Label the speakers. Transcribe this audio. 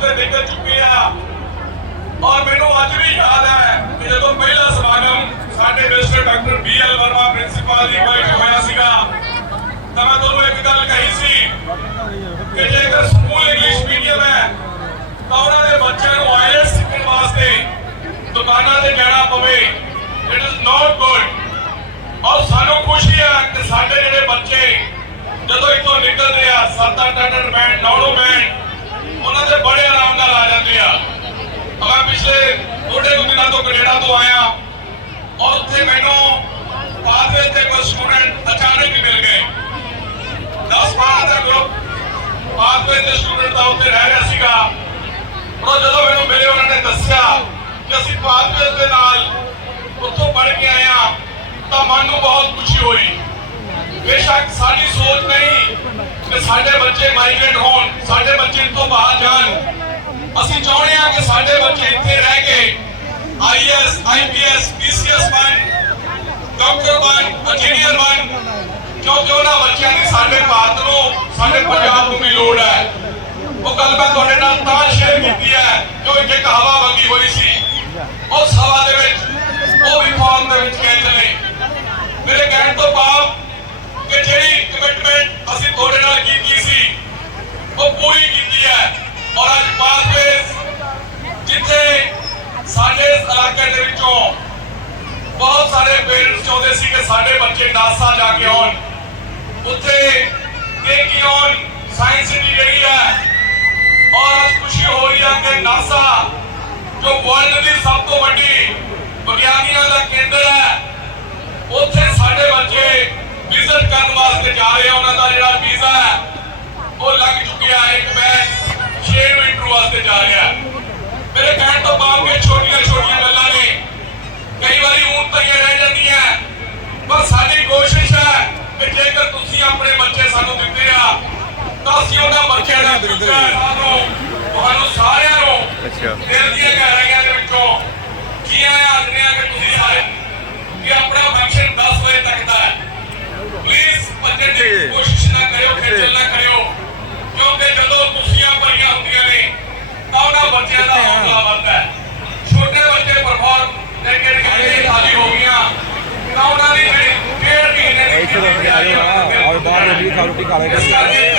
Speaker 1: ਦੇ ਨਿਕਲ ਚੁੱਕੇ ਆ। ਔਰ ਮੈਨੂੰ ਅੱਜ ਵੀ ਯਾਦ ਹੈ ਕਿ ਜਦੋਂ ਪਹਿਲਾ ਸਮਾਗਮ ਸਾਡੇ mister doctor B L Verma principal ਦੀ ਕੋਈ ਹੋਇਆ ਸੀਗਾ, ਤਾਂ ਮੈਂ ਤੁਹਾਨੂੰ ਇੱਕ ਗੱਲ ਕਹੀ ਸੀ ਕਿ ਜੇਕਰ ਸਕੂਲ ਇੰਗਲਿਸ਼ ਮੀਡੀਅਮ ਹੈ, ਤਾਂ ਉਹਨਾਂ ਦੇ ਬੱਚਿਆਂ ਨੂੰ ਆਇਲਟਸ ਸਿੱਖਣ ਵਾਸਤੇ ਦੁਕਾਨਾਂ ਤੇ ਜਾਣਾ ਪਵੇ। ਇਟ ਇਜ਼ ਨਾਟ ਗੁੱਡ ਔਰ ਸਾਨੂੰ ਖੁਸ਼ੀ ਹੈ ਕਿ ਸਾਡੇ ਜਿਹੜੇ ਬੱਚੇ ਜਦੋਂ ਇੱਥੋਂ ਨਿਕਲਦੇ ਆ 7-8 ਅੰਡਰ ਬੈਂਡ ਨੌਨੋ ਬੈਂਡ ਉਹਨਾਂ ਦੇ ਬੜੇ ਆਰਾਮ ਨਾਲ ਆ ਜਾਂਦੇ ਆ ਮੈਂ ਪਿਛਲੇ ਥੋੜੇ ਕੁ ਦਿਨਾਂ ਤੋਂ ਕੈਨੇਡਾ ਤੋਂ ਆਇਆ ਔਰ ਉੱਥੇ ਮੈਨੂੰ ਪਾਦਵੇ ਤੇ ਕੋਈ ਸਟੂਡੈਂਟ ਅਚਾਨਕ ਹੀ ਮਿਲ ਗਏ। 10 12 ਦਾ ਗਰੁੱਪ ਪਾਦਵੇ ਦੇ ਸਟੂਡੈਂਟ ਦਾ ਉੱਥੇ ਰਹਿ ਰਿਹਾ ਸੀਗਾ। ਉਹ ਜਦੋਂ ਮੈਨੂੰ ਮਿਲੇ, ਉਹਨਾਂ ਨੇ ਦੱਸਿਆ ਕਿ ਅਸੀਂ ਪਾਦਵੇ ਦੇ ਨਾਲ ਉੱਥੋਂ ਪੜ੍ਹ ਕੇ ਆਇਆ ਤਾਂ ਮਨ ਨੂੰ ਬਹੁਤ ਖੁਸ਼ੀ ਹੋਈ। ਬੇਸ਼ੱਕ ਸਾਡੀ ਸੋਚ ਨਹੀਂ ਕਿ ਸਾਡੇ ਬੱਚੇ ਮਾਈਗ੍ਰੇਟ ਹੋਣ, ਸਾਡੇ ਬੱਚੇ ਤੋਂ ਬਾਹਰ ਜਾਣ ਅਸੀਂ ਚਾਹੁੰਦੇ ਹਾਂ ਕਿ ਸਾਡੇ ਬੱਚੇ ਇੱਥੇ ਰਹਿ ਕੇ ਆਈਐਸ ਆਈਪੀਐਸ ਪੀਸੀਐਸ ਬਣ ਡਾਕਟਰ ਬਣ ਇੰਜੀਨੀਅਰ ਬਣ ਕਿਉਂਕਿ ਉਹਨਾਂ ਬੱਚਿਆਂ ਦੀ ਸਾਡੇ ਭਾਰਤ ਨੂੰ, ਸਾਡੇ ਪੰਜਾਬ ਨੂੰ ਵੀ ਲੋੜ ਹੈ। ਉਹ ਗੱਲ ਮੈਂ ਤੁਹਾਡੇ ਨਾਲ ਤਾਂ ਸ਼ੇਅਰ ਕੀਤੀ ਹੈ, ਜੋ ਇੱਕ ਹਵਾ ਵਗੀ ਹੋਈ ਸੀ। ਉਸ ਹਵਾ ਦੇ ਵਿੱਚ, ਉਹ ਵੀ ਫੌਜ ਦੇ ਵਿੱਚ ਕਹਿੰਦੇ ਨੇ। ਮੇਰੇ ਕਹਿਣ ਤੋਂ ਭਾਵ ਕਿ ਜਿਹੜੀ ਕਮਿਟਮੈਂਟ ਅਸੀਂ ਤੁਹਾਡੇ ਨਾਲ ਕੀਤੀ ਸੀ ਉਹ ਪੂਰੀ ਕੀਤੀ ਹੈ ਔਰ ਅੱਜ ਪਾਸਵੇਸ ਜਿੱਥੇ ਸਾਡੇ ਇਲਾਕੇ ਦੇ ਵਿੱਚੋਂ ਬਹੁਤ ਸਾਰੇ ਪੇਰੈਂਟਸ ਚਾਹੁੰਦੇ ਸੀ ਕਿ ਸਾਡੇ ਬੱਚੇ ਨਾਸਾ ਜਾ ਕੇ ਆਉਣ। ਉੱਥੇ ਟੇਕਿੰਗ ਔਨ ਸਾਇੰਸ ਸਿਟੀ ਜਿਹੜੀ ਹੈ, ਔਰ ਅੱਜ ਖੁਸ਼ੀ ਹੋ ਰਹੀ ਹੈ ਕਿ ਨਾਸਾ ਜੋ ਵਰਲਡ ਦੀ ਸਭ ਤੋਂ ਵੱਡੀ ਵਿਗਿਆਨੀਆਂ ਦਾ ਕੇਂਦਰ ਹੈ ਉੱਥੇ ਸਾਡੇ ਬੱਚੇ ਵਿਜ਼ਿਟ ਕਰਨ ਵਾਸਤੇ ਜਾ ਰਹੇ ਆ ਉਹਨਾਂ ਦਾ ਜਿਹੜਾ ਵੀਜ਼ਾ ਹੈ ਉਹ ਲੱਗ ਚੁੱਕਿਆ ਹੈ ਇੱਕ ਬੈਚ 6 ਮਹੀਨੇ ਵਾਸਤੇ ਜਾ ਰਿਹਾ ਹੈ ਮੇਰੇ ਕਹਿਣ ਤੋਂ ਬਾਅਦ ਕਿ ਛੋਟੀਆਂ ਛੋਟੀਆਂ ਗੱਲਾਂ ਨੇ ਕਈ ਵਾਰੀ ਊਂ ਤਈਆਂ ਰਹਿ ਜਾਂਦੀਆਂ ਪਰ ਸਾਡੀ ਕੋਸ਼ਿਸ਼ ਹੈ ਕਿ ਜੇਕਰ ਤੁਸੀਂ ਆਪਣੇ ਬੱਚੇ ਸਾਨੂੰ ਦਿੱਤੇ ਆ ਤਾਂ ਅਸੀਂ ਉਹਨਾਂ ਬੱਚਿਆਂ ਦਾ ਸਾਨੂੰ ਤੁਹਾਨੂੰ ਸਾਰਿਆਂ ਨੂੰ
Speaker 2: ਅੱਛਾ।
Speaker 1: ਦਿਲ ਦੀਆਂ ਗਹਿਰਾਈਆਂ ਦੇ ਵਿੱਚੋਂ ਕੀ ਆਖਦੇ
Speaker 2: কালোটি কালো